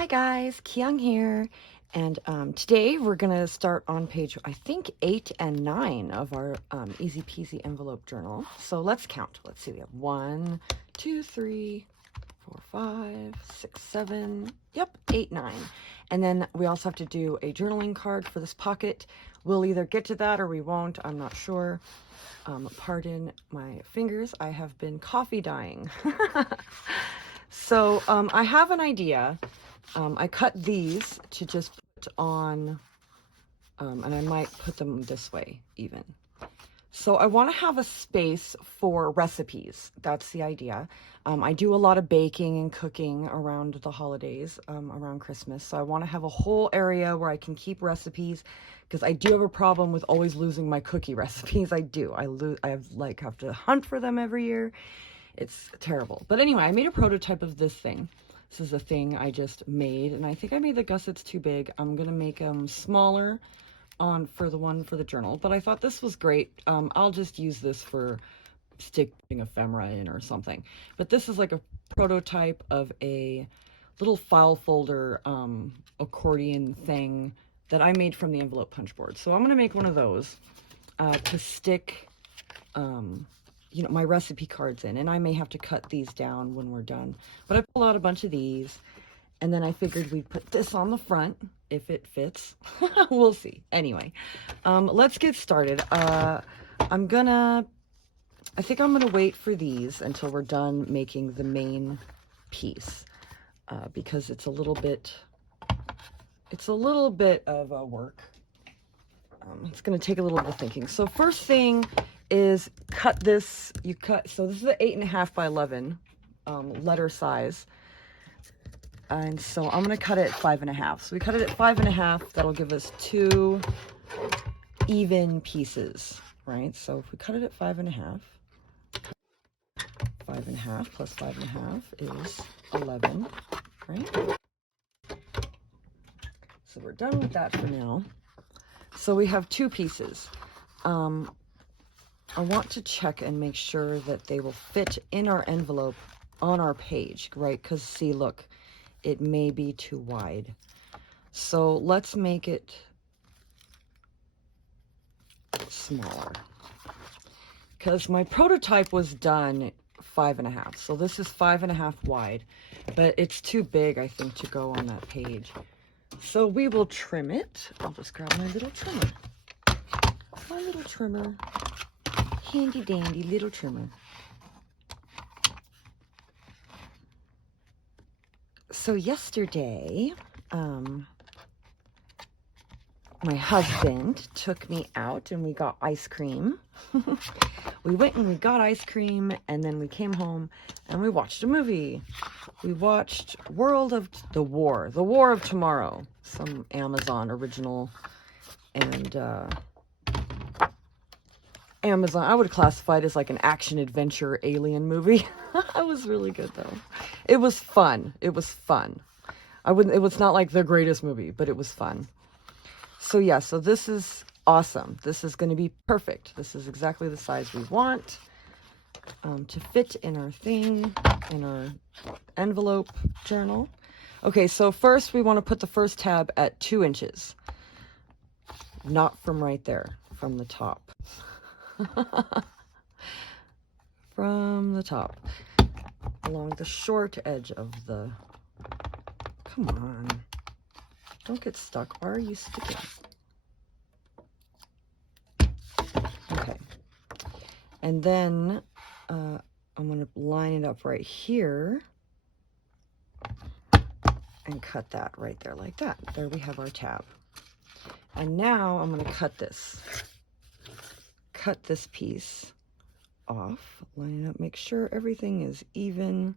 Hi guys, Kyung here, and today we're gonna start on page, I think, 8 and 9 of our Easy Peasy envelope journal. So let's count. Let's see, we have 1, 2, 3, 4, 5, 6, 7, yep, 8, 9. And then we also have to do a journaling card for this pocket. We'll either get to that or we won't, I'm not sure. Pardon my fingers, I have been coffee dyeing. So I have an idea. I cut these to just put on, and I might put them this way even. So I want to have a space for recipes. That's the idea. I do a lot of baking and cooking around the holidays, around Christmas. So I want to have a whole area where I can keep recipes, because I do have a problem with always losing my cookie recipes. I do. I have to hunt for them every year. It's terrible. But anyway, I made a prototype of this thing. This is a thing I just made, and I think I made the gussets too big. I'm gonna make them smaller for the one for the journal, but I thought this was great. I'll just use this for sticking ephemera in or something. But this is like a prototype of a little file folder accordion thing that I made from the envelope punch board. So I'm gonna make one of those to stick you know, my recipe cards in, and I may have to cut these down when we're done, but I pulled out a bunch of these, and then I figured we'd put this on the front if it fits. We'll see. Anyway, let's get started. I think I'm gonna wait for these until we're done making the main piece, because it's a little bit of a work. It's gonna take a little bit of thinking. So first thing is cut this. So this is an 8.5 by 11 letter size, and so I'm gonna cut it at 5.5. So we cut it at 5.5. That'll give us 2 even pieces, right? So if we cut it at 5.5, 5.5 plus 5.5 is 11, right? So we're done with that for now. So we have 2 pieces. I want to check and make sure that they will fit in our envelope on our page, right? Because see, look, it may be too wide. So let's make it smaller. Because my prototype was done 5.5. So this is 5.5 wide, but it's too big, I think, to go on that page. So we will trim it. I'll just grab my little trimmer. My little trimmer. Handy dandy little trimmer. So yesterday, my husband took me out and we got ice cream. We went and we got ice cream, and then we came home and we watched a movie. We watched The War of Tomorrow, some Amazon original, and Amazon, I would classify it as like an action-adventure alien movie. It was really good, though. It was fun. It was fun. It was not like the greatest movie, but it was fun. So yeah, so this is awesome. This is going to be perfect. This is exactly the size we want to fit in our thing, in our envelope journal. Okay, so first we want to put the first tab at 2 inches. Not from right there, from the top. From the top, along the short edge of the, come on, don't get stuck. Why are you sticking? Okay, and then I'm going to line it up right here and cut that right there like that. There we have our tab. And now I'm going to cut this piece off, line it up, make sure everything is even,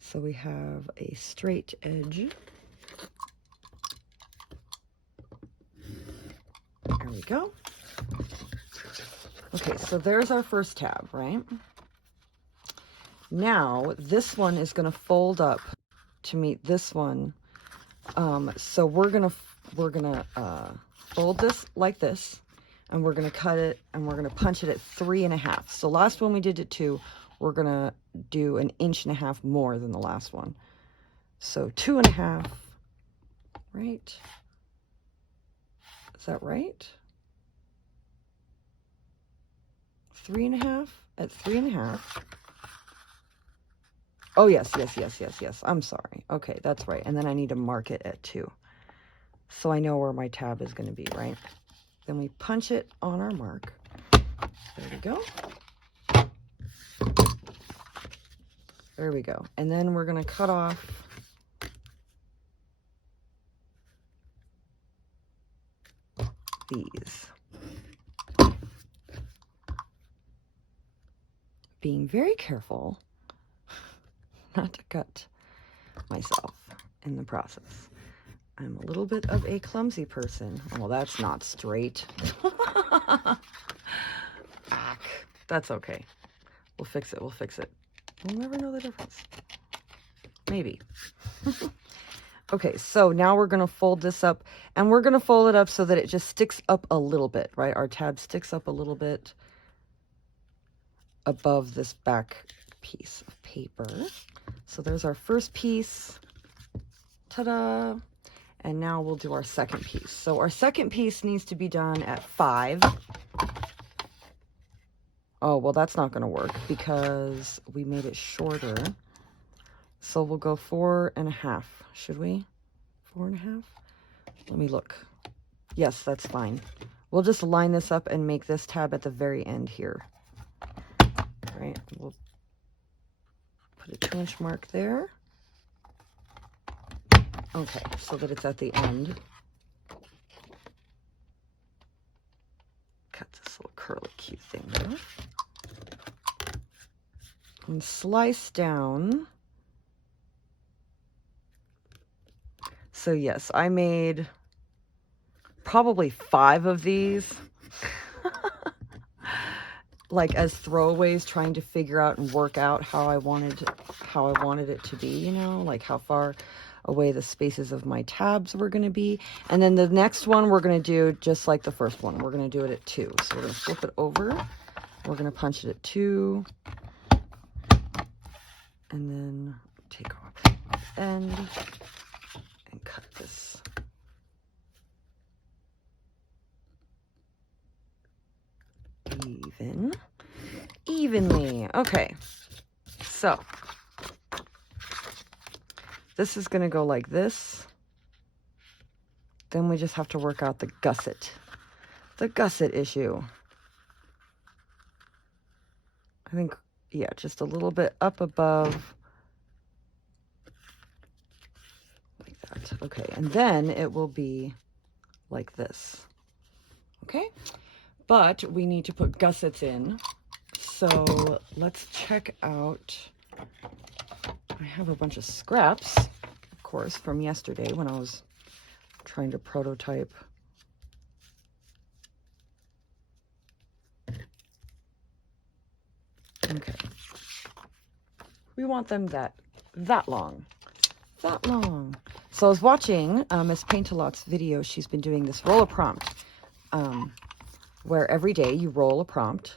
so we have a straight edge. There we go. Okay, so there's our first tab, right? Now this one is going to fold up to meet this one. So we're gonna fold this like this, and we're going to cut it, and we're going to punch it at 3.5. So last one we did at 2, we're going to do 1.5 inches more than the last one. So 2.5, right? Is that right? 3.5 at 3.5. Oh, yes. I'm sorry. Okay, that's right. And then I need to mark it at 2. So I know where my tab is going to be, right? Then we punch it on our mark. There we go. There we go. And then we're going to cut off these. Being very careful not to cut myself in the process. I'm a little bit of a clumsy person. Oh, that's not straight. That's okay. We'll fix it. We'll fix it. We'll never know the difference. Maybe. Okay, so now we're going to fold this up, and we're going to fold it up so that it just sticks up a little bit, right? Our tab sticks up a little bit above this back piece of paper. So there's our first piece. Ta-da! And now we'll do our second piece. So our second piece needs to be done at 5. Oh, well, that's not going to work because we made it shorter. So we'll go 4.5. Should we? 4.5? Let me look. Yes, that's fine. We'll just line this up and make this tab at the very end here. Right? We'll put a 2-inch mark there. Okay, so that it's at the end. Cut this little curly cute thing there. And slice down. So yes, I made probably 5 of these. Like as throwaways, trying to figure out and work out how I wanted it to be, you know, like how far away the spaces of my tabs were going to be. And then the next one we're going to do just like the first one. We're going to do it at 2. So we're going to flip it over. We're going to punch it at 2. And then take off the end and cut this. Evenly. Okay. So this is going to go like this. Then we just have to work out the gusset. The gusset issue. I think, yeah, just a little bit up above. Like that. Okay, and then it will be like this. Okay? But we need to put gussets in. So let's check out. I have a bunch of scraps, of course, from yesterday when I was trying to prototype. Okay. We want them that long. That long. So I was watching Miss Paintalot's video. She's been doing this roll a prompt, where every day you roll a prompt.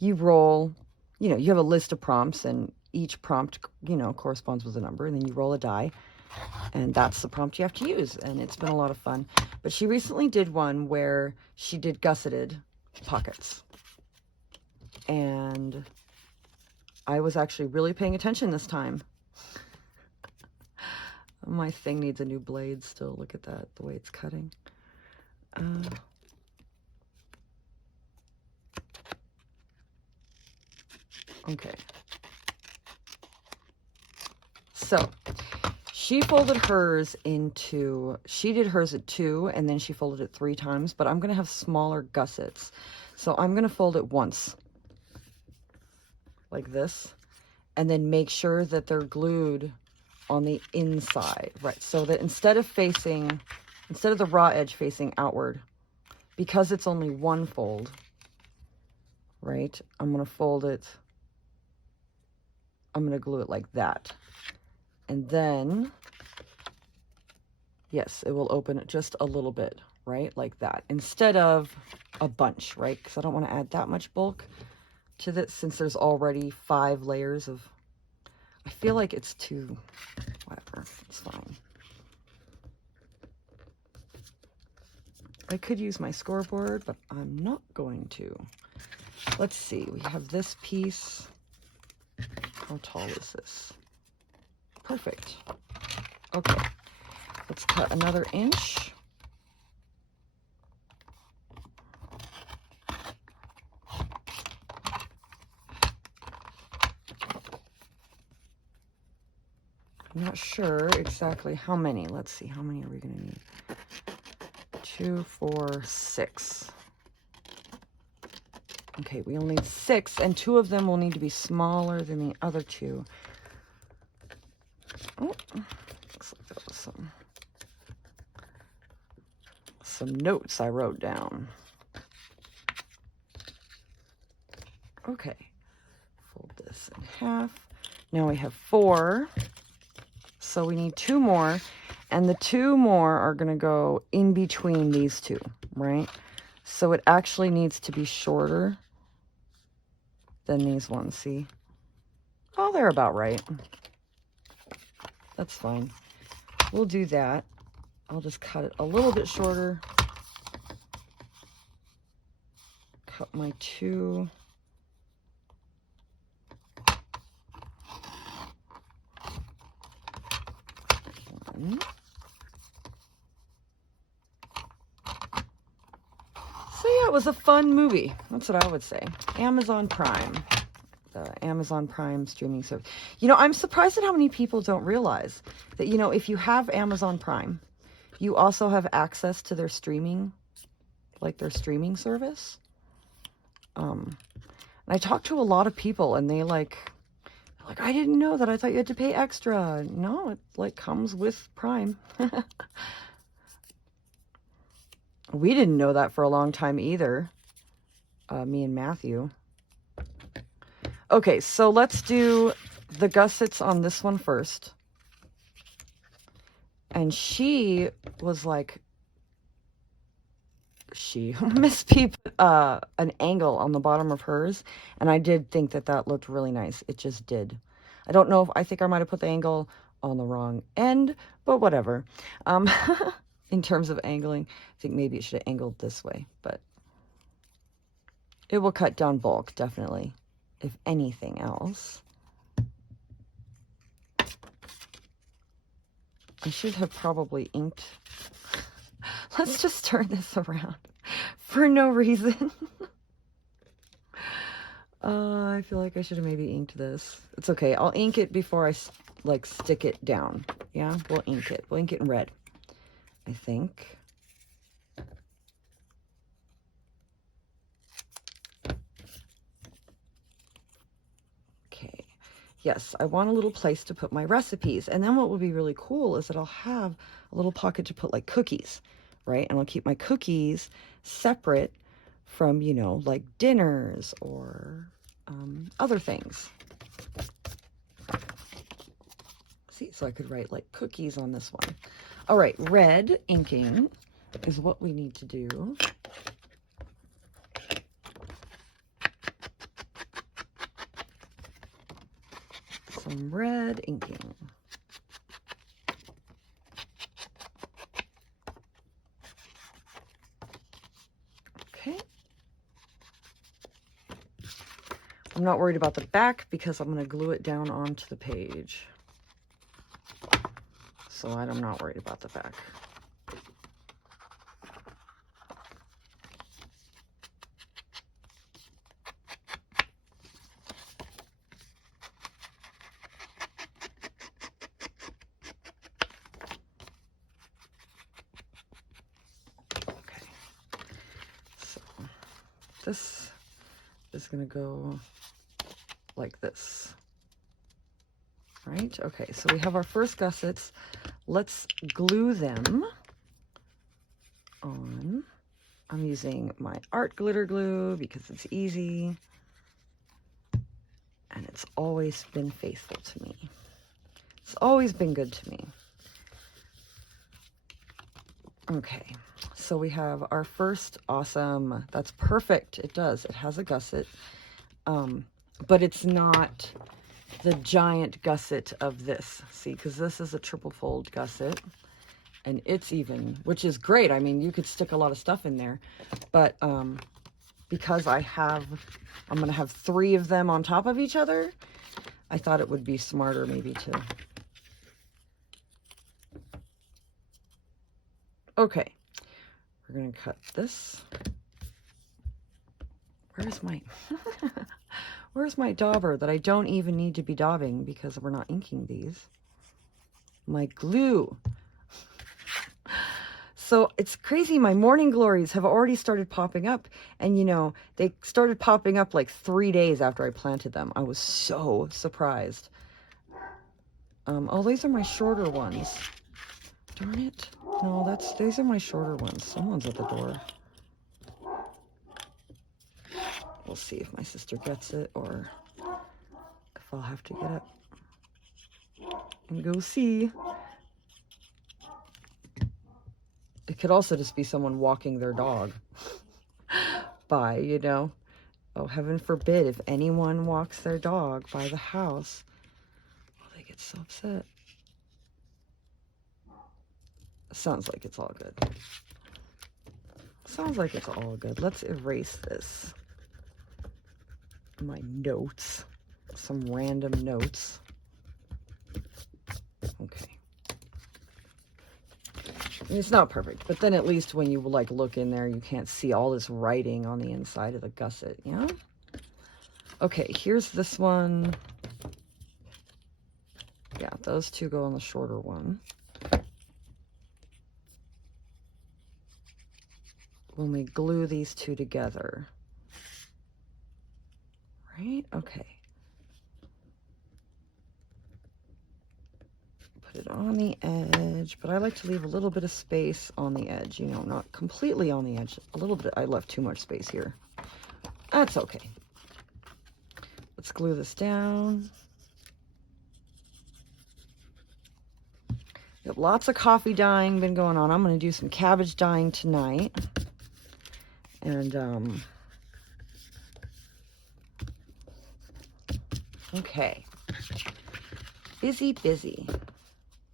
You roll, you know, you have a list of prompts, and each prompt, you know, corresponds with a number, and then you roll a die, and that's the prompt you have to use, and it's been a lot of fun. But she recently did one where she did gusseted pockets, and I was actually really paying attention this time. My thing needs a new blade still. Look at that, the way it's cutting. Okay. So she folded hers into, she did hers at 2, and then she folded it 3 times, but I'm going to have smaller gussets. So I'm going to fold it once, like this, and then make sure that they're glued on the inside, right? So that instead of the raw edge facing outward, because it's only one fold, right? I'm going to fold it, I'm going to glue it like that. And then, yes, it will open it just a little bit, right? Like that, instead of a bunch, right? Because I don't want to add that much bulk to this, since there's already 5 layers of, I feel like it's too, whatever, it's fine. I could use my scoreboard, but I'm not going to. Let's see, we have this piece. How tall is this? Perfect. Okay, let's cut another inch. I'm not sure exactly how many. Let's see, how many are we going to need? 2, 4, 6. Okay, we only need 6, and 2 of them will need to be smaller than the other 2. Oh, looks like that was some notes I wrote down. Okay, fold this in half. Now we have 4, so we need 2 more, and the 2 more are going to go in between these 2, right? So it actually needs to be shorter than these ones, see? Oh, they're about right. That's fine. We'll do that. I'll just cut it a little bit shorter. Cut my 2. One. So yeah, it was a fun movie. That's what I would say. Amazon Prime. The Amazon Prime streaming service. You know, I'm surprised at how many people don't realize that, you know, if you have Amazon Prime, you also have access to their streaming, like their streaming service. And I talked to a lot of people and they like, I didn't know that. I thought you had to pay extra. No, it like comes with Prime. We didn't know that for a long time either. Me and Matthew. Okay, so let's do the gussets on this one first. And she was like, Miss P put an angle on the bottom of hers, and I did think that that looked really nice. It just did. I don't know if, I think I might have put the angle on the wrong end, but whatever. In terms of angling, I think maybe it should have angled this way, but it will cut down bulk, definitely, if anything else. I should have probably inked. Let's just turn this around for no reason. I feel like I should have maybe inked this. It's okay. I'll ink it before I like stick it down. Yeah, we'll ink it. We'll ink it in red, I think. Okay. Yes, I want a little place to put my recipes. And then what will be really cool is that I'll have a little pocket to put like cookies, right? And I'll keep my cookies separate from, you know, like dinners or other things. See, so I could write like cookies on this one. All right, red inking is what we need to do. Some red inking. Okay. I'm not worried about the back because I'm going to glue it down onto the page. So I'm not worried about the back. Okay. So this is going to go like this. Right? Okay, so we have our first gussets. Let's glue them on. I'm using my art glitter glue because it's easy. And it's always been faithful to me. It's always been good to me. Okay, so we have our first awesome, that's perfect. It does. It has a gusset. But it's not the giant gusset of this. See, because this is a triple fold gusset. And it's even, which is great. I mean, you could stick a lot of stuff in there. But because I'm going to have 3 of them on top of each other, I thought it would be smarter maybe to... Okay. We're going to cut this. Where's my... Where's my dauber that I don't even need to be daubing because we're not inking these? My glue. So it's crazy. My morning glories have already started popping up. And, you know, they started popping up like 3 days after I planted them. I was so surprised. Oh, these are my shorter ones. Darn it. No, these are my shorter ones. Someone's at the door. We'll see if my sister gets it or if I'll have to get up and go see. It could also just be someone walking their dog by, you know. Oh, heaven forbid if anyone walks their dog by the house. Oh, they get so upset. Sounds like it's all good. Sounds like it's all good. Let's erase this. My notes. Some random notes. Okay. It's not perfect, but then at least when you like look in there, you can't see all this writing on the inside of the gusset, you know? Okay, here's this one. Yeah, those 2 go on the shorter one. When we glue these 2 together. Right? Okay. Put it on the edge, but I like to leave a little bit of space on the edge, you know, not completely on the edge. A little bit. I left too much space here. That's okay. Let's glue this down. Got lots of coffee dyeing been going on. I'm going to do some cabbage dyeing tonight. And, okay. Busy.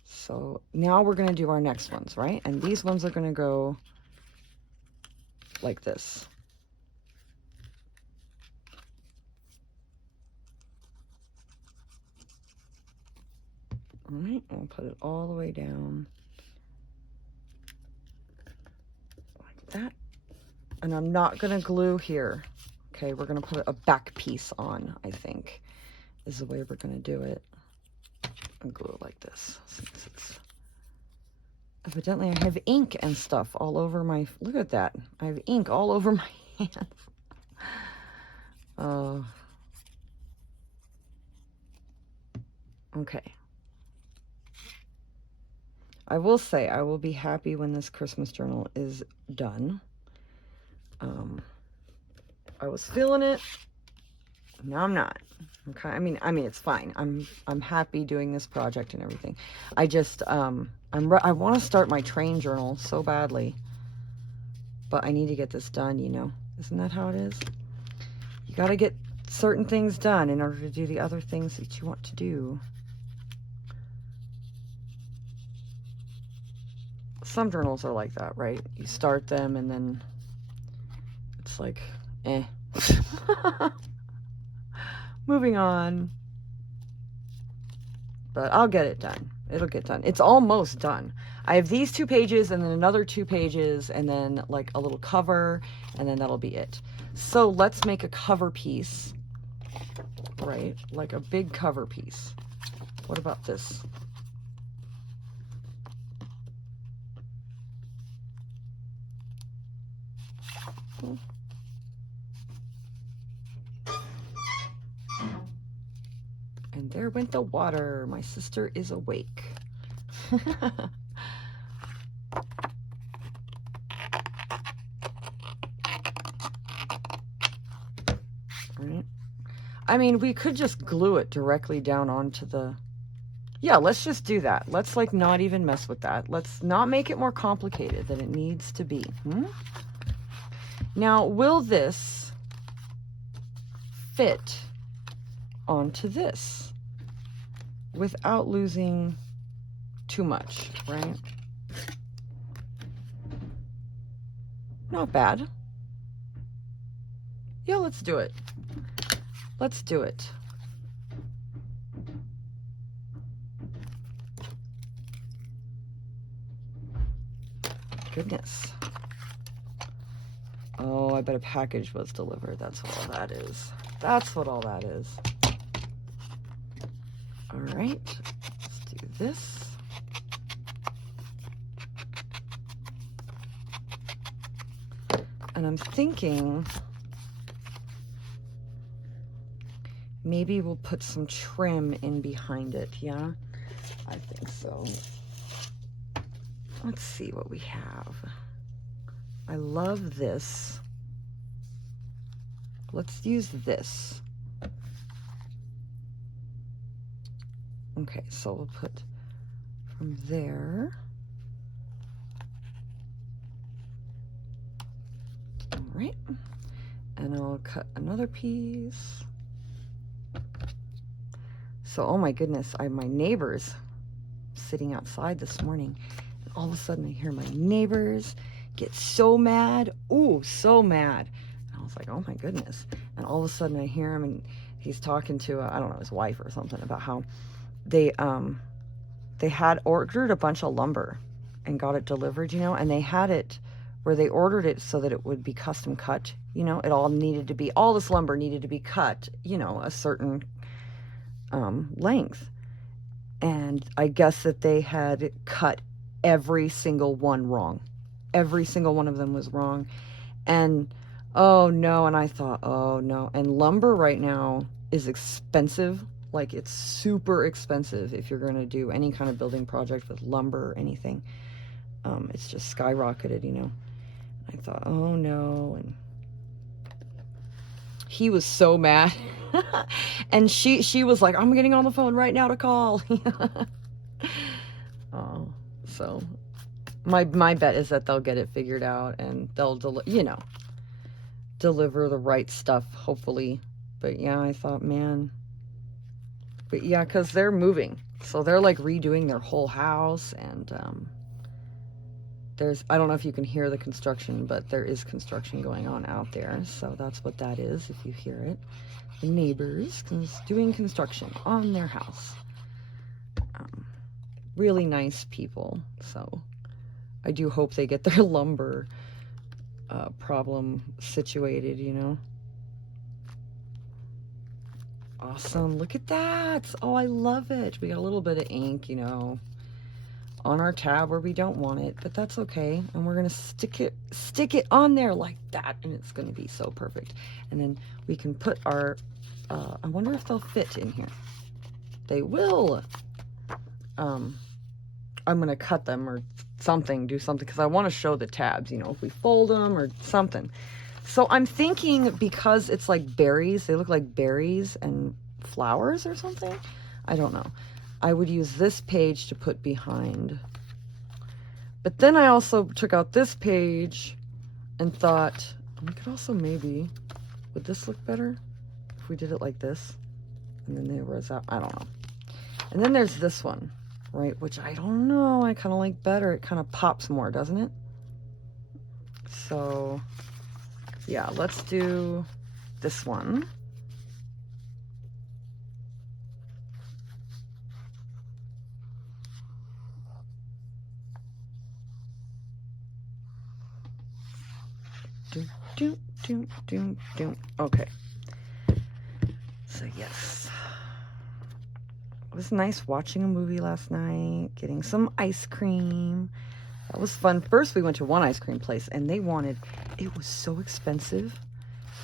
So now we're going to do our next ones, right? And these ones are going to go like this. All right, I'll put it all the way down like that. And I'm not going to glue here. Okay, we're going to put a back piece on, I think, is the way we're going to do it. And glue it like this. Since it's... Evidently, I have ink and stuff all over my... Look at that. I have ink all over my hands. Okay. I will say I will be happy when this Christmas journal is done. I was feeling it. Now I'm not. Okay. I mean it's fine. I'm happy doing this project and everything. I just I want to start my train journal so badly. But I need to get this done, you know. Isn't that how it is? You got to get certain things done in order to do the other things that you want to do. Some journals are like that, right? You start them and then it's like, eh. Moving on. But I'll get it done. It'll get done. It's almost done. I have these 2 pages and then another 2 pages and then like a little cover and then that'll be it. So let's make a cover piece, right? Like a big cover piece. What about this? And there went the water. My sister is awake. Right. I mean, we could just glue it directly down onto the... Yeah, let's just do that. Let's like not even mess with that. Let's not make it more complicated than it needs to be. Now, will this fit onto this? without losing too much, right? Not bad. Yeah, let's do it. Let's do it. Goodness. Oh, I bet a package was delivered. That's what all that is. That's what all that is. All right, let's do this. And I'm thinking maybe we'll put some trim in behind it. Yeah, I think so. Let's see what we have. I love this. Let's use this. Okay, so we'll put from there. All right, and I'll cut another piece. So, oh my goodness, my neighbors sitting outside this morning, and all of a sudden I hear my neighbors get so mad. Ooh, so mad. And I was like, oh my goodness. And all of a sudden I hear him, and he's talking to, I don't know, his wife or something, about how they had ordered a bunch of lumber and got it delivered, you know, and they had it where they ordered it so that it would be custom cut, you know, all this lumber needed to be cut, you know, a certain length. And I guess that they had cut every single one wrong. Every single one of them was wrong. And oh no, and I thought, oh no. And lumber right now is expensive. Like, it's super expensive if you're going to do any kind of building project with lumber or anything. It's just skyrocketed, you know. I thought, oh no. And he was so mad. And she was like, I'm getting on the phone right now to call. Oh, so my bet is that they'll get it figured out, and they'll deliver the right stuff, hopefully. But yeah, I thought, man. But yeah, because they're moving, so they're like redoing their whole house, and I don't know if you can hear the construction, but there is construction going on out there. So that's what that is, if you hear it. The neighbors doing construction on their house. Really nice people. So I do hope they get their lumber problem situated, you know. Awesome. Look at that. Oh, I love it. We got a little bit of ink, you know, on our tab where we don't want it, but that's okay. And we're going to stick it on there like that, and it's going to be so perfect. And then we can put our, I wonder if they'll fit in here. They will. I'm going to cut them or something, do something, because I want to show the tabs, you know, if we fold them or something. So I'm thinking, because it's like berries, they look like berries and flowers or something. I don't know. I would use this page to put behind. But then I also took out this page and thought, we could also maybe, would this look better if we did it like this? And then there was that, I don't know. And then there's this one, right? Which I don't know, I kind of like better. It kind of pops more, doesn't it? So yeah, let's do this one. Okay. So yes. It was nice watching a movie last night, getting some ice cream. That was fun. First, we went to one ice cream place, and it was so expensive.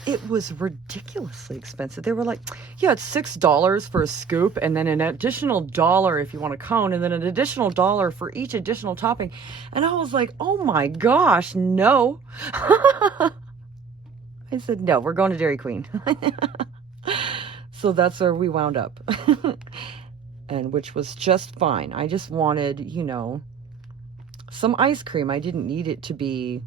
It was ridiculously expensive. They were like, yeah, it's $6 for a scoop, and then an additional $1 if you want a cone, and then an additional $1 for each additional topping. And I was like, oh my gosh, no. I said, no, we're going to Dairy Queen. So that's where we wound up. And which was just fine. I just wanted, you know, some ice cream. I didn't need it to be...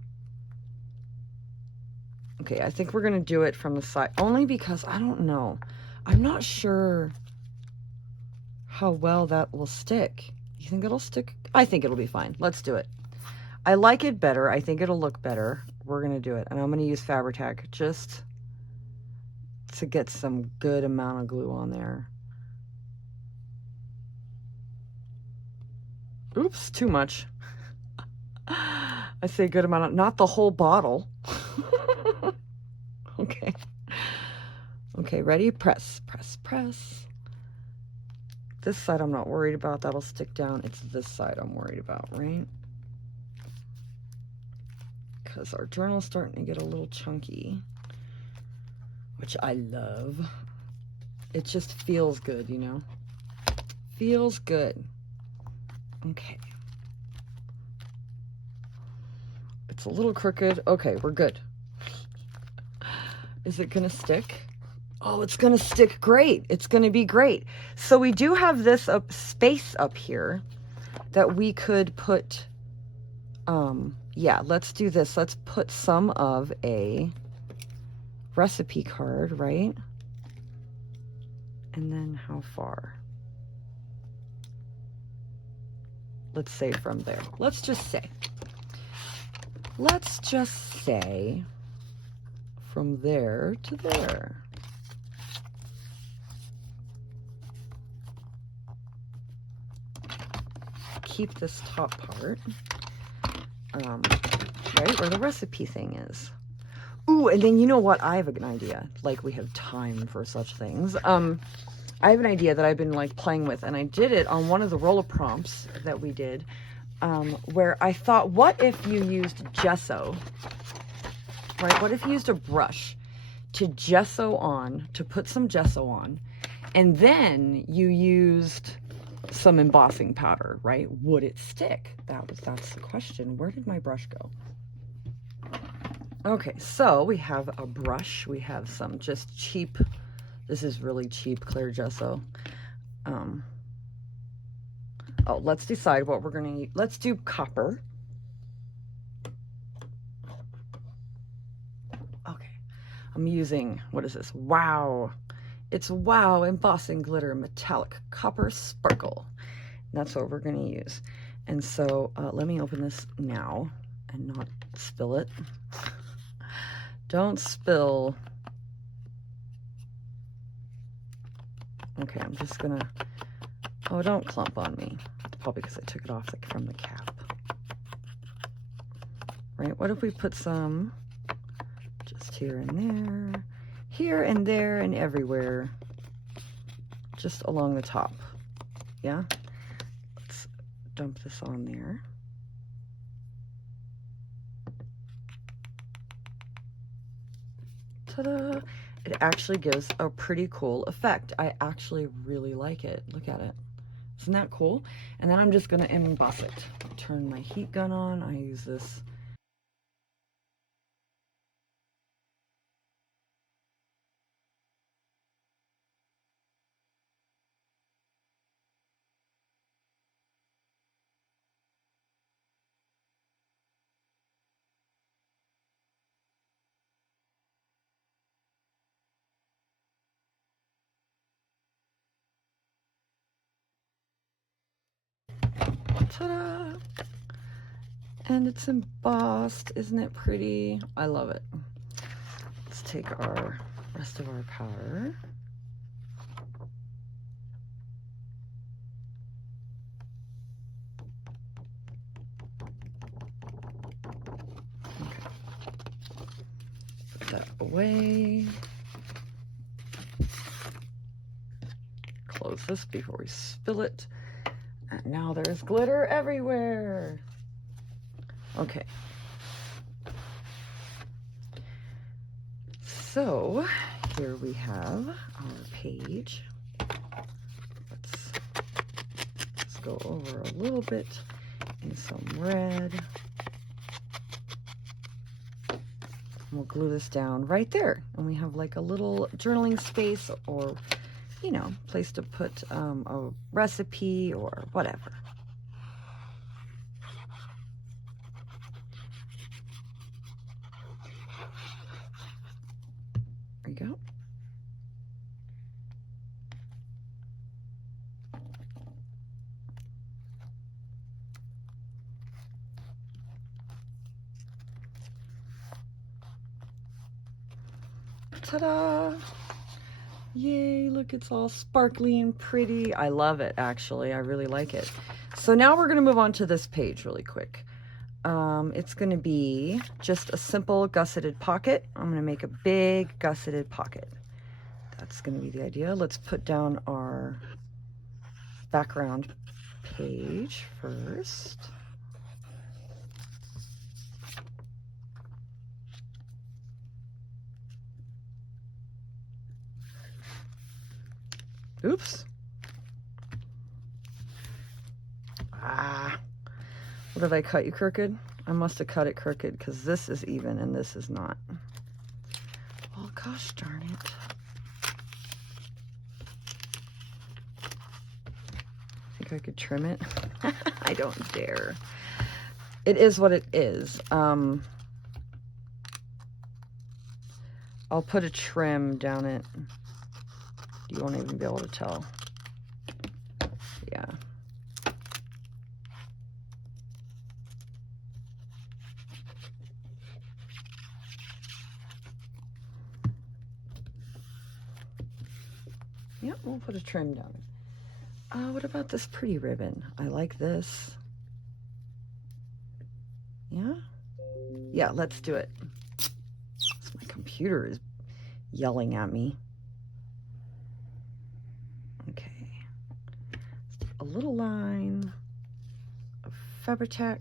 Okay, I think we're going to do it from the side. Only because, I don't know. I'm not sure how well that will stick. You think it'll stick? I think it'll be fine. Let's do it. I like it better. I think it'll look better. We're going to do it. And I'm going to use Fabri-Tac just to get some good amount of glue on there. Oops, too much. I say good amount of, not the whole bottle. Okay. Okay, ready? Press, press, press. This side I'm not worried about. That'll stick down. It's this side I'm worried about, right? Because our journal's starting to get a little chunky, which I love. It just feels good, you know? Feels good. Okay. It's a little crooked. Okay, we're good. Is it gonna stick? Oh, it's gonna stick great. It's gonna be great. So we do have this space up here that we could put, yeah, let's do this. Let's put some of a recipe card, right? And then how far? Let's say from there. Let's just say from there to there. Keep this top part, right where the recipe thing is. Ooh, and then you know what? I have an idea. Like, we have time for such things. I have an idea that I've been like playing with, and I did it on one of the roller prompts that we did, where I thought, what if you used gesso, right? What if you used a brush to gesso on, to put some gesso on, and then you used some embossing powder, right? Would it stick? That's the question. Where did my brush go? Okay, so we have a brush. We have some just cheap, this is really cheap clear gesso. Oh, let's decide what we're going to use. Let's do copper. Okay, I'm using, what is this? Wow. It's Wow Embossing Glitter Metallic Copper Sparkle. That's what we're going to use. And so let me open this now and not spill it. Don't spill. Okay, I'm just going to, oh, don't clump on me. Probably because I took it off from the cap. Right, what if we put some just here and there and everywhere, just along the top. Yeah, let's dump this on there. Ta-da! It actually gives a pretty cool effect. I actually really like it. Look at it. Isn't that cool? And then I'm just going to emboss it. Turn my heat gun on. I use this. Ta-da! And it's embossed. Isn't it pretty? I love it. Let's take our rest of our powder. Okay. Put that away. Close this before we spill it. And now there's glitter everywhere. Okay. So here we have our page. Let's go over a little bit in some red. And we'll glue this down right there. And we have like a little journaling space, or, you know, place to put a recipe or whatever. There you go. Ta-da! Yay, look, it's all sparkly and pretty. I love it, actually. I really like it. So now we're going to move on to this page really quick. It's going to be just a simple gusseted pocket. I'm going to make a big gusseted pocket. That's going to be the idea. Let's put down our background page first. Oops. Ah. What did I cut you crooked? I must have cut it crooked because this is even and this is not. Oh, gosh darn it. Think I could trim it? I don't dare. It is what it is. I'll put a trim down it. You won't even be able to tell. Yeah. Yep, we'll put a trim down. What about this pretty ribbon? I like this. Yeah? Yeah, let's do it. My computer is yelling at me. Okay. A little line of Fabri-Tac.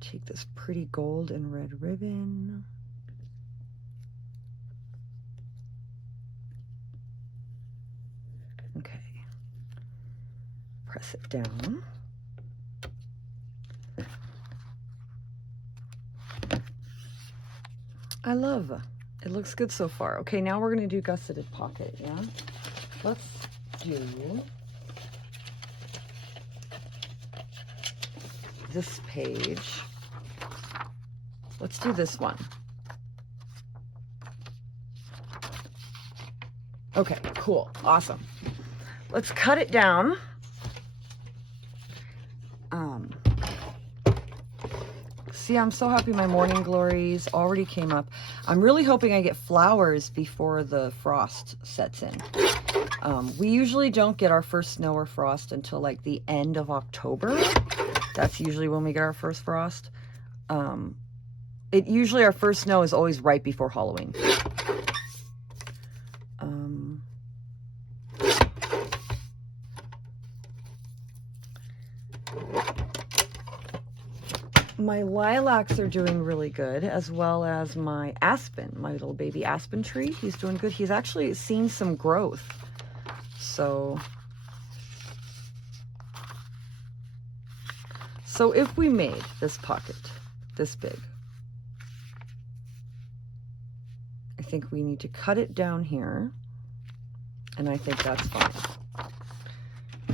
Take this pretty gold and red ribbon. Okay. Press it down. I love it. Looks good so far. Okay, now we're going to do gusseted pocket, yeah? Let's do this page. Let's do this one. Okay, cool. Awesome. Let's cut it down. See, I'm so happy my morning glories already came up. I'm really hoping I get flowers before the frost sets in. We usually don't get our first snow or frost until like the end of October. That's usually when we get our first frost. Usually our first snow is always right before Halloween. My lilacs are doing really good, as well as my aspen, my little baby aspen tree. He's doing good. He's actually seen some growth. So if we made this pocket this big, I think we need to cut it down here, and I think that's fine.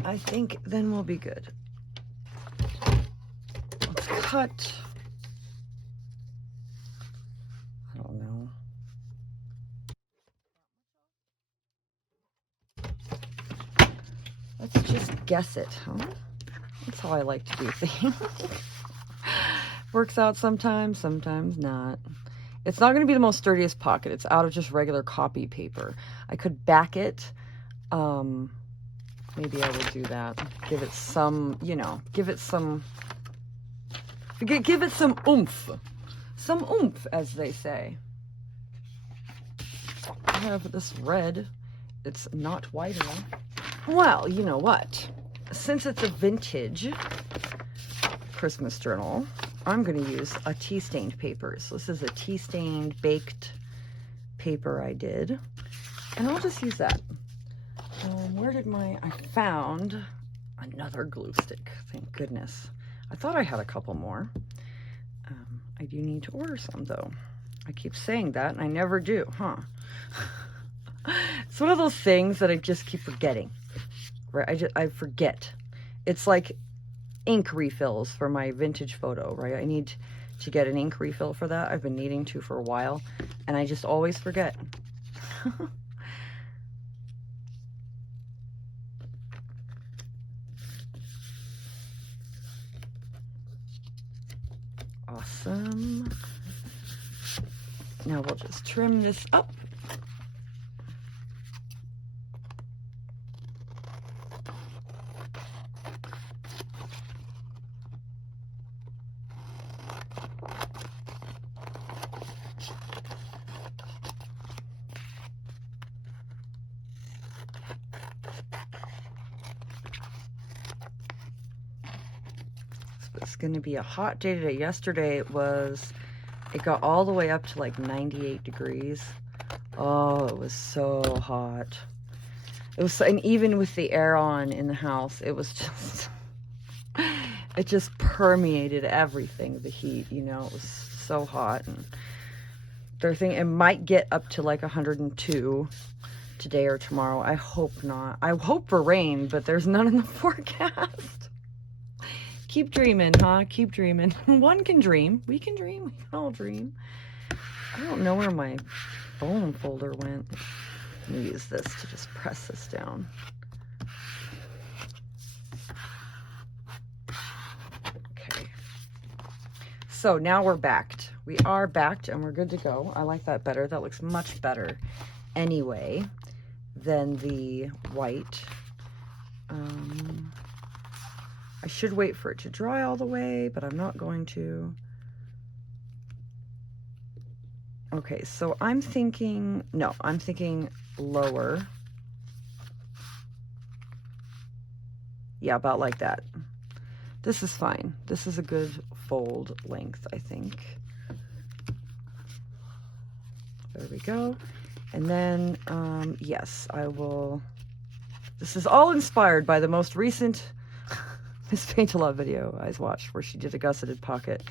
I think then we'll be good. Let's cut, I don't know. Let's just guess it, huh? That's how I like to do things. Works out sometimes, sometimes not. It's not going to be the most sturdiest pocket. It's out of just regular copy paper. I could back it. Maybe I will do that. Give it some, you know, give it some oomph. Some oomph, as they say. I have this red. It's not white enough. Well, you know what? Since it's a vintage Christmas journal, I'm going to use a tea-stained paper. So this is a tea-stained baked paper I did. And I'll just use that. I found another glue stick. Thank goodness. I thought I had a couple more. I do need to order some, though. I keep saying that, and I never do, huh? It's one of those things that I just keep forgetting. Right? I forget. It's like ink refills for my vintage photo, right? I need to get an ink refill for that. I've been needing to for a while, and I just always forget. Awesome. Now we'll just trim this up. It's going to be a hot day today. Yesterday it got all the way up to like 98 degrees. Oh, it was so hot. It was, and even with the air on in the house, it was just, it just permeated everything, the heat, you know, it was so hot. And they're thinking it might get up to like 102 today or tomorrow. I hope not. I hope for rain, but there's none in the forecast. Keep dreaming, huh? Keep dreaming. One can dream. We can dream. We can all dream. I don't know where my bone folder went. Let me use this to just press this down. Okay. So now we're backed. We are backed and we're good to go. I like that better. That looks much better anyway than the white. I should wait for it to dry all the way, but I'm not going to. Okay, so I'm thinking lower. Yeah, about like that. This is fine. This is a good fold length, I think. There we go. And then, yes, I will. This is all inspired by the most recent Miss Paintalot video I watched where she did a gusseted pocket.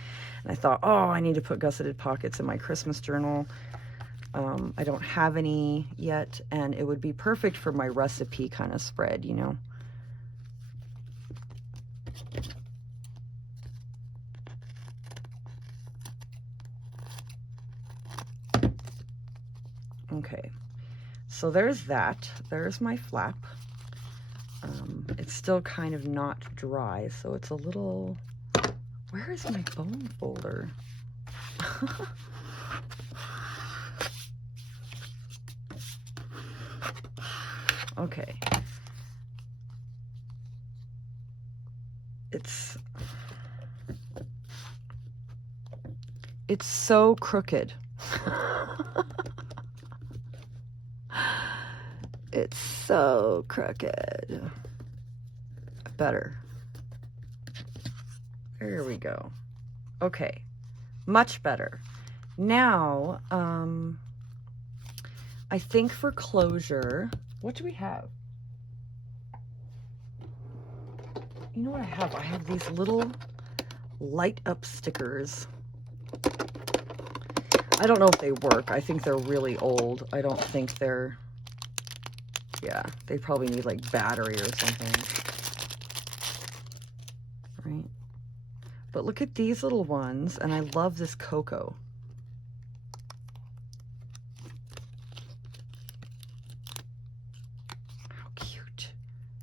And I thought, oh, I need to put gusseted pockets in my Christmas journal. I don't have any yet, and it would be perfect for my recipe kind of spread, you know. Okay, so there's that. There's my flap. It's still kind of not dry, so it's a little... Where is my bone folder? Okay. It's so crooked. It's so crooked. Better. There we go. Okay. Much better. Now, I think for closure, what do we have? You know what I have? I have these little light up stickers. I don't know if they work. I think they're really old. I don't think they're... Yeah, they probably need like battery or something. Right? But look at these little ones, and I love this cocoa. How cute.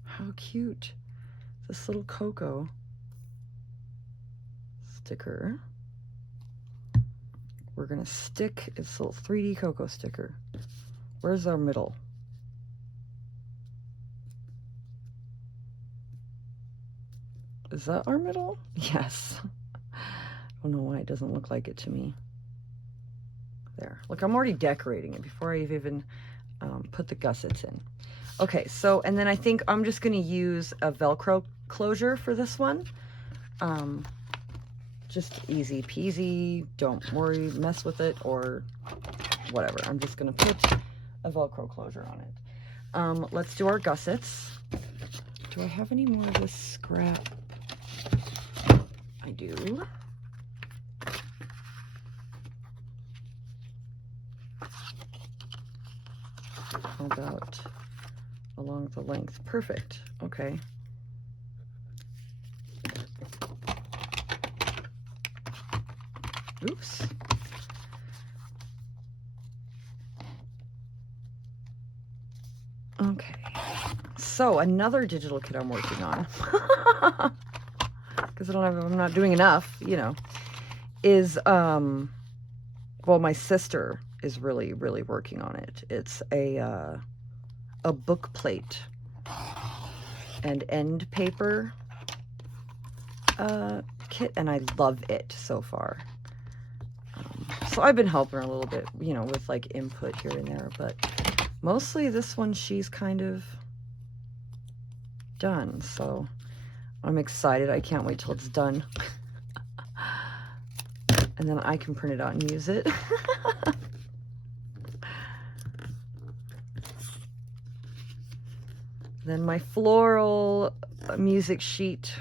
How cute. This little cocoa sticker. We're gonna stick its little 3D cocoa sticker. Where's our middle? Is that our middle? Yes. I don't know why it doesn't look like it to me. There. Look, I'm already decorating it before I've even put the gussets in. Okay, so, and then I think I'm just going to use a Velcro closure for this one. Just easy peasy. Don't worry, mess with it or whatever. I'm just going to put a Velcro closure on it. Let's do our gussets. Do I have any more of this scrap? I do. How about along the length? Perfect. Okay. Oops. Okay. So another digital kit I'm working on, because I'm not doing enough, you know, is well, my sister is really, really working on it. It's a book plate and end paper kit, and I love it so far. So I've been helping her a little bit, you know, with like input here and there, but mostly this one she's kind of done. So I'm excited. I can't wait till it's done. And then I can print it out and use it. Then my floral music sheet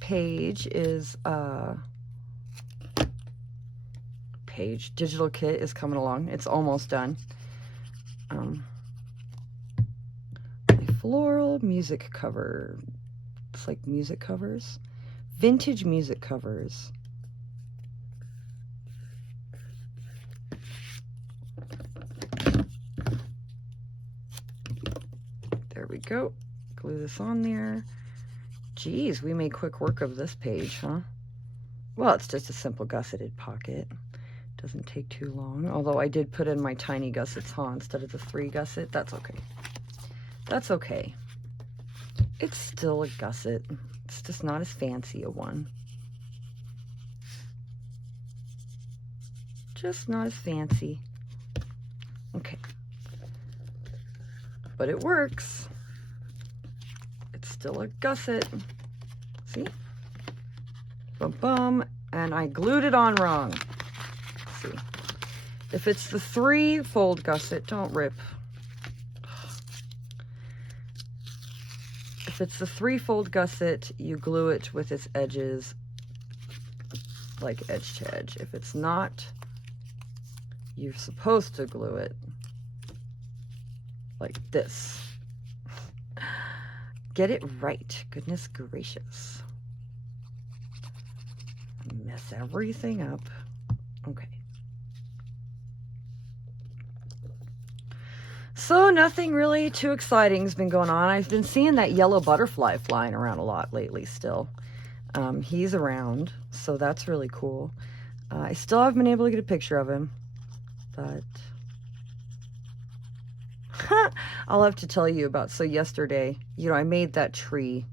page is digital kit is coming along. It's almost done. My floral music cover. It's like music covers, vintage music covers. There we go. Glue this on there. Geez, we made quick work of this page, huh? Well, it's just a simple gusseted pocket. Doesn't take too long. Although I did put in my tiny gussets, huh, instead of the 3 gusset. That's okay. That's okay. It's still a gusset. It's just not as fancy a one. Just not as fancy. Okay. But it works. It's still a gusset. See? Bum bum. And I glued it on wrong. Let's see. If it's the 3-fold gusset, don't rip. If it's the 3-fold gusset, you glue it with its edges like edge to edge. If it's not, you're supposed to glue it like this. Get it right. Goodness gracious. Mess everything up. Okay. So nothing really too exciting has been going on. I've been seeing that yellow butterfly flying around a lot lately still. He's around, so that's really cool. I still haven't been able to get a picture of him, but I'll have to tell you about. So yesterday, you know, I made that tree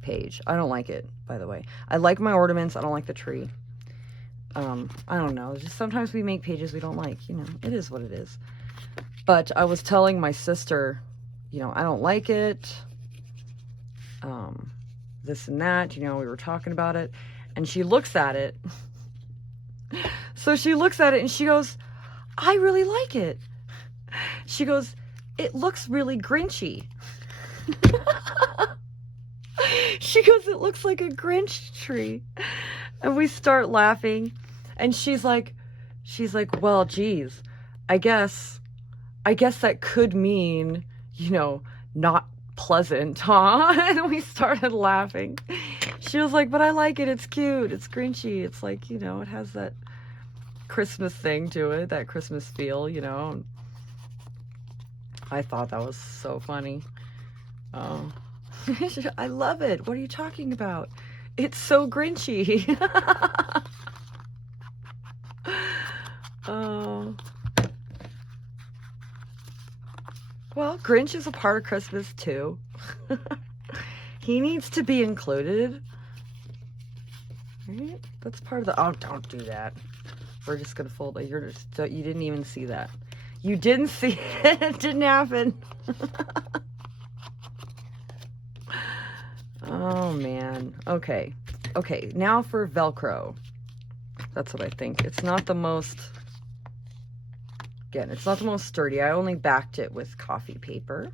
page. I don't like it, by the way. I like my ornaments. I don't like the tree. I don't know. Just sometimes we make pages we don't like, you know. It is what it is. But I was telling my sister, you know, I don't like it. This and that, you know, we were talking about it. And she looks at it. So she looks at it and she goes, I really like it. She goes, it looks really Grinchy. She goes, it looks like a Grinch tree. And we start laughing. And she's like, well, geez, I guess that could mean, you know, not pleasant, huh? And we started laughing. She was like, but I like it. It's cute. It's Grinchy. It's like, you know, it has that Christmas thing to it, that Christmas feel, you know. I thought that was so funny. Oh, I love it. What are you talking about? It's so Grinchy. Oh. Well, Grinch is a part of Christmas too. He needs to be included. Right? That's part of the. Oh, don't do that. We're just gonna fold it. You didn't even see that. You didn't see it. It didn't happen. Oh man. Okay. Okay. Now for Velcro. That's what I think. It's not the most. Again, it's not the most sturdy. I only backed it with coffee paper,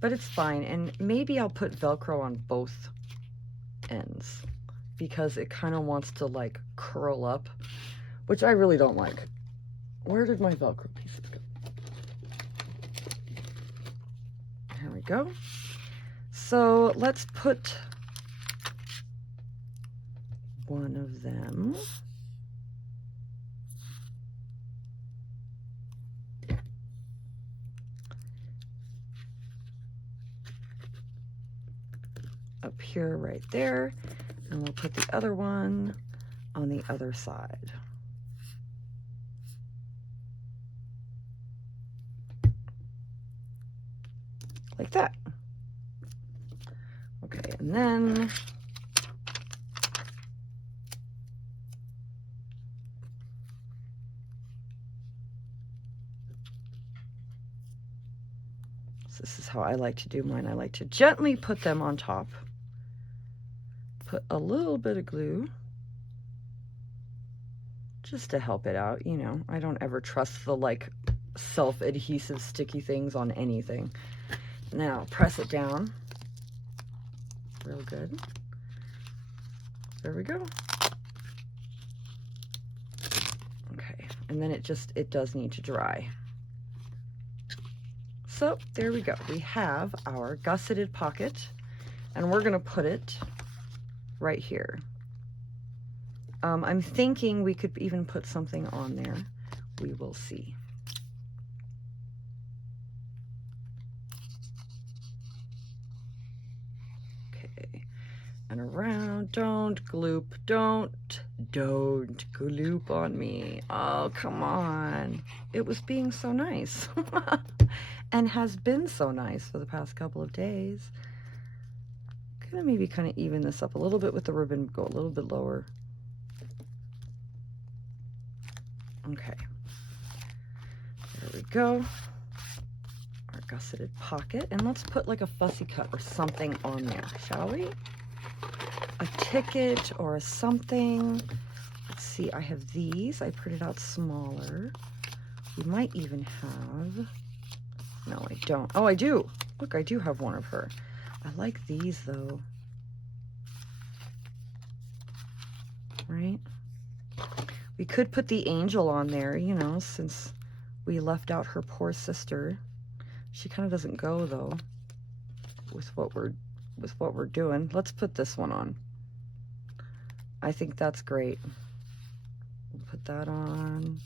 but it's fine. And maybe I'll put Velcro on both ends because it kind of wants to like curl up, which I really don't like. Where did my Velcro pieces go? Here we go. So let's put one of them. Up here, right there. And we'll put the other one on the other side. Like that. Okay, and then this is how I like to do mine. I like to gently put them on top. Put a little bit of glue just to help it out, you know. I don't ever trust the like self-adhesive sticky things on anything. Now press it down real good. There we go. Okay, and then it does need to dry. So there we go. We have our gusseted pocket, and we're gonna put it right here. I'm thinking we could even put something on there. We will see. Okay, and around. Don't gloop. Don't gloop on me. Oh, come on. It was being so nice. And has been so nice for the past couple of days. Gonna maybe kind of even this up a little bit with the ribbon, go a little bit lower. Okay, there we go. Our gusseted pocket, and let's put like a fussy cut or something on there, shall we? A ticket or a something. Let's see, I have these. I printed out smaller. We might even have, no, I don't. Oh, I do. Look, I do have one of her. I like these though. Right? We could put the angel on there, you know, since we left out her poor sister. She kind of doesn't go though with what we're doing. Let's put this one on. I think that's great. We'll put that on.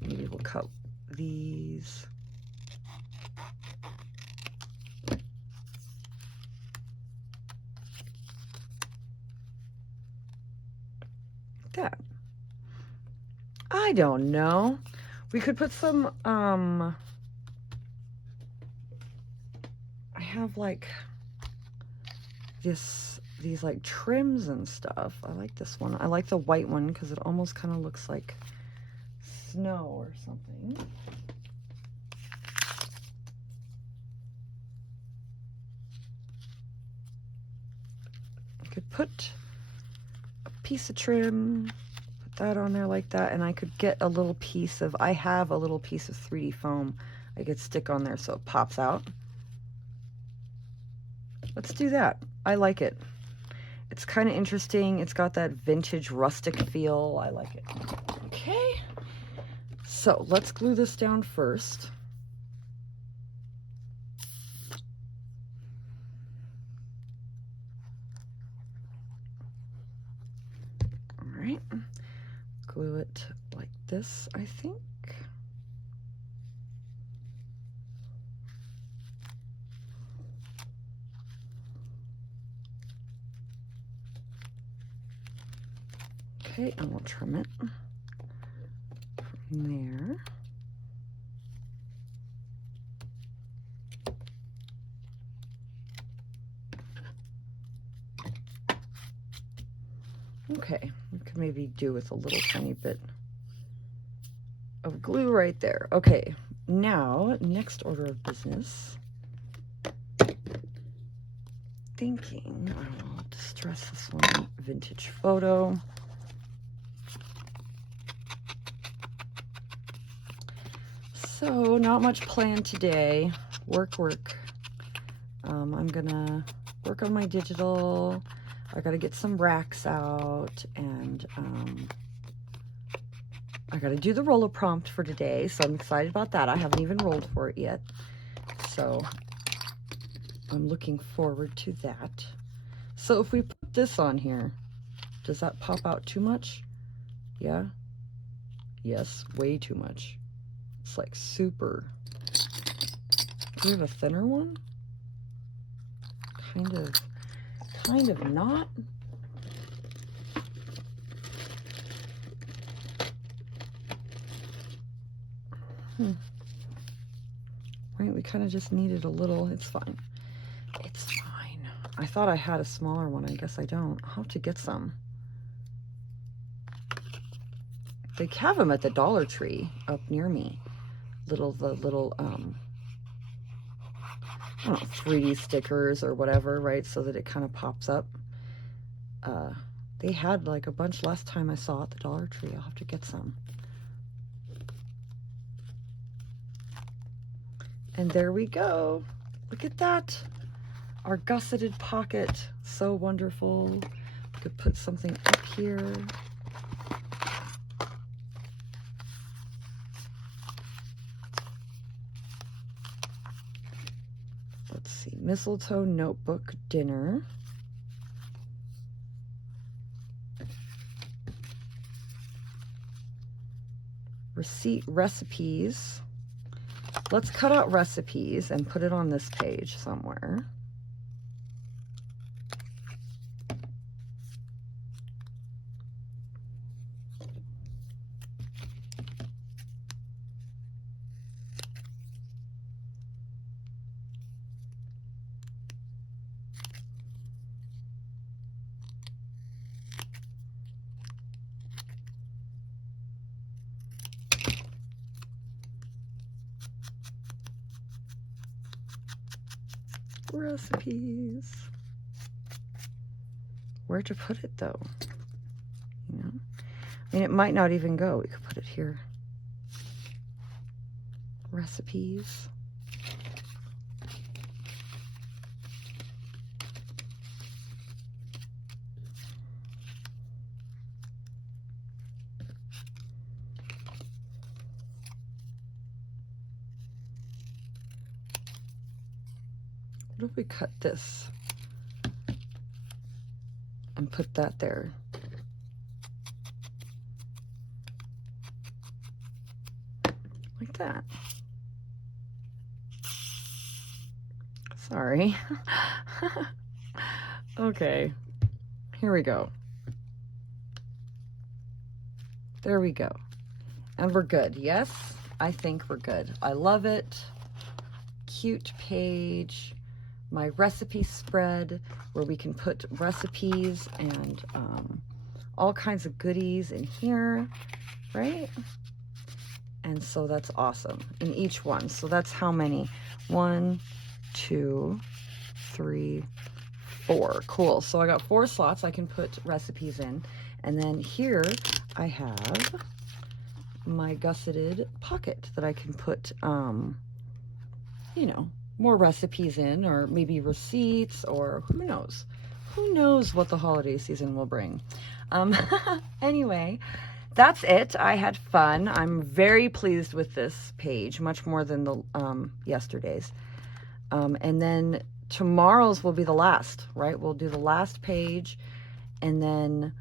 Maybe we'll cut these. That. I don't know. We could put some, I have like these like trims and stuff. I like this one. I like the white one because it almost kind of looks like snow or something. I could put a piece of trim, put that on there like that, and I could get a little piece of, I have a little piece of 3D foam I could stick on there so it pops out. Let's do that. I like it. It's kind of interesting. It's got that vintage rustic feel. I like it. Okay. So let's glue this down first. All right. Glue it like this, I think. Okay, and we'll trim it from there. Okay, we could maybe do with a little tiny bit of glue right there. Okay, now, next order of business. Thinking, I'll distress this one, vintage photo. So, not much planned today. Work. I'm gonna work on my digital. I gotta get some racks out, and I gotta do the roller prompt for today, so I'm excited about that. I haven't even rolled for it yet, so I'm looking forward to that. So if we put this on here, does that pop out too much? Yeah? Yes, way too much. It's like super. Do we have a thinner one? Kind of not. Right, we kind of just needed a little. It's fine. It's fine. I thought I had a smaller one. I guess I don't. I'll have to get some. They have them at the Dollar Tree up near me. The little, I don't know, 3D stickers or whatever, right? So that it kind of pops up. They had like a bunch last time I saw at the Dollar Tree. I'll have to get some. And there we go. Look at that. Our gusseted pocket. So wonderful. We could put something up here. Let's see. Mistletoe notebook dinner. Receipt recipes. Let's cut out recipes and put it on this page somewhere. Recipes. Where to put it though? You know, I mean, it might not even go. We could put it here. Recipes. What if we cut this and put that there? Like that. Sorry. Okay, here we go. There we go. And we're good. Yes, I think we're good. I love it. Cute page. My recipe spread where we can put recipes and all kinds of goodies in here, right? And so that's awesome in each one. So that's how many? 1, 2, 3, 4. Cool. So I got 4 slots I can put recipes in. And then here I have my gusseted pocket that I can put, you know, more recipes in, or maybe receipts, or who knows? Who knows what the holiday season will bring? Anyway, that's it. I had fun. I'm very pleased with this page, much more than the yesterday's. And then tomorrow's will be the last, right? We'll do the last page, and then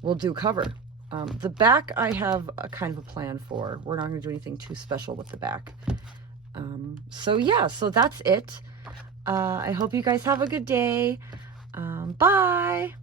we'll do cover. The back I have a kind of a plan for. We're not going to do anything too special with the back. So yeah, so that's it. I hope you guys have a good day. Bye.